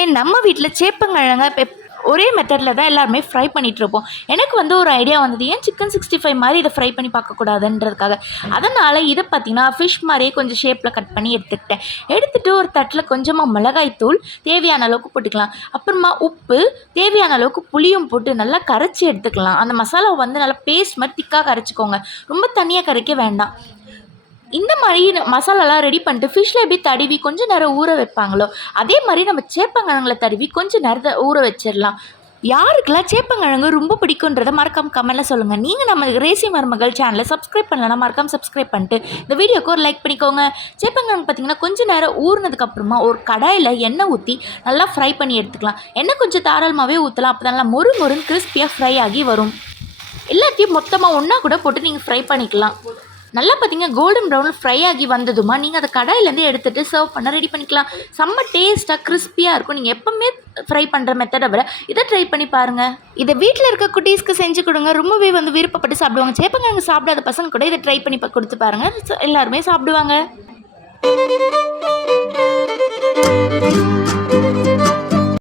எப்போவுமே நம்ம வீட்டில் சேப்பங்கிழங்க ஒரே மெத்தடில் தான் எல்லாருமே ஃப்ரை பண்ணிகிட்ருப்போம். எனக்கு ஒரு ஐடியா வந்தது, ஏன் சிக்கன் 65 மாதிரி இதை ஃப்ரை பண்ணி பார்க்கக்கூடாதுன்றதுக்காக. அதனால் இதை பார்த்திங்கன்னா ஃபிஷ் மாதிரியே கொஞ்சம் ஷேப்பில் கட் பண்ணி எடுத்துக்கிட்டேன். எடுத்துகிட்டு ஒரு தட்டில் கொஞ்சமாக மிளகாய்த்தூள் தேவையான அளவுக்கு போட்டுக்கலாம். அப்புறமா உப்பு, தேவையான அளவுக்கு புளியும் போட்டு நல்லா கரைச்சி எடுத்துக்கலாம். அந்த மசாலாவை நல்லா பேஸ்ட் மாதிரி திக்காக கரைச்சிக்கோங்க, ரொம்ப தனியாக கரைக்க வேண்டாம். இந்த மாதிரி மசாலாலாம் ரெடி பண்ணிட்டு ஃபிஷ்ஷில் எப்படி தடவி கொஞ்சம் நேரம் ஊற வைப்பாங்களோ அதே மாதிரி நம்ம சேப்பங்கிழங்குல தடவி கொஞ்சம் நேரத்தை ஊற வச்சிடலாம். யாருக்கெல்லாம் சேப்பங்கிழங்கு ரொம்ப பிடிக்குன்றதை மறக்காம கமெண்ட்டில் சொல்லுங்கள். நீங்கள் நம்ம ரேசி மருமகள் சேனலை சப்ஸ்கிரைப் பண்ணலன்னா மறக்காம சப்ஸ்கிரைப் பண்ணிட்டு இந்த வீடியோக்கு ஒரு லைக் பண்ணிக்கோங்க. சேப்பங்கிழங்கு பார்த்திங்கன்னா கொஞ்சம் நேரம் ஊறினதுக்கப்புறமா ஒரு கடாயில் எண்ணெய் ஊற்றி நல்லா ஃப்ரை பண்ணி எடுத்துக்கலாம். எண்ணெய் கொஞ்சம் தாராளமாகவே ஊற்றலாம், அப்போ நல்லா மொறுன்னு கிறிஸ்பியாக ஃப்ரை ஆகி வரும். எல்லாத்தையும் மொத்தமாக ஒன்றா கூட போட்டு நீங்கள் ஃப்ரை பண்ணிக்கலாம். நல்லா பார்த்தீங்கன்னா கோல்டன் ப்ரௌனில் ஃப்ரை ஆகி வந்ததுமா நீங்கள் அதை கடாயிலேருந்து எடுத்துகிட்டு சர்வ் பண்ண ரெடி பண்ணிக்கலாம். செம்ம டேஸ்ட்டாக கிறிஸ்பியாக இருக்கும். நீங்கள் எப்போவுமே ஃப்ரை பண்ணுற மெத்தடை விட இதை ட்ரை பண்ணி பாருங்கள். இதை வீட்டில் இருக்க குட்டீஸ்க்கு செஞ்சு கொடுங்க, ரொம்பவே விருப்பப்பட்டு சாப்பிடுவாங்க. சேப்பங்கிழங்கு சாப்பிடாத பசங்க கூட இதை ட்ரை பண்ணி கொடுத்து பாருங்கள், எல்லாருமே சாப்பிடுவாங்க.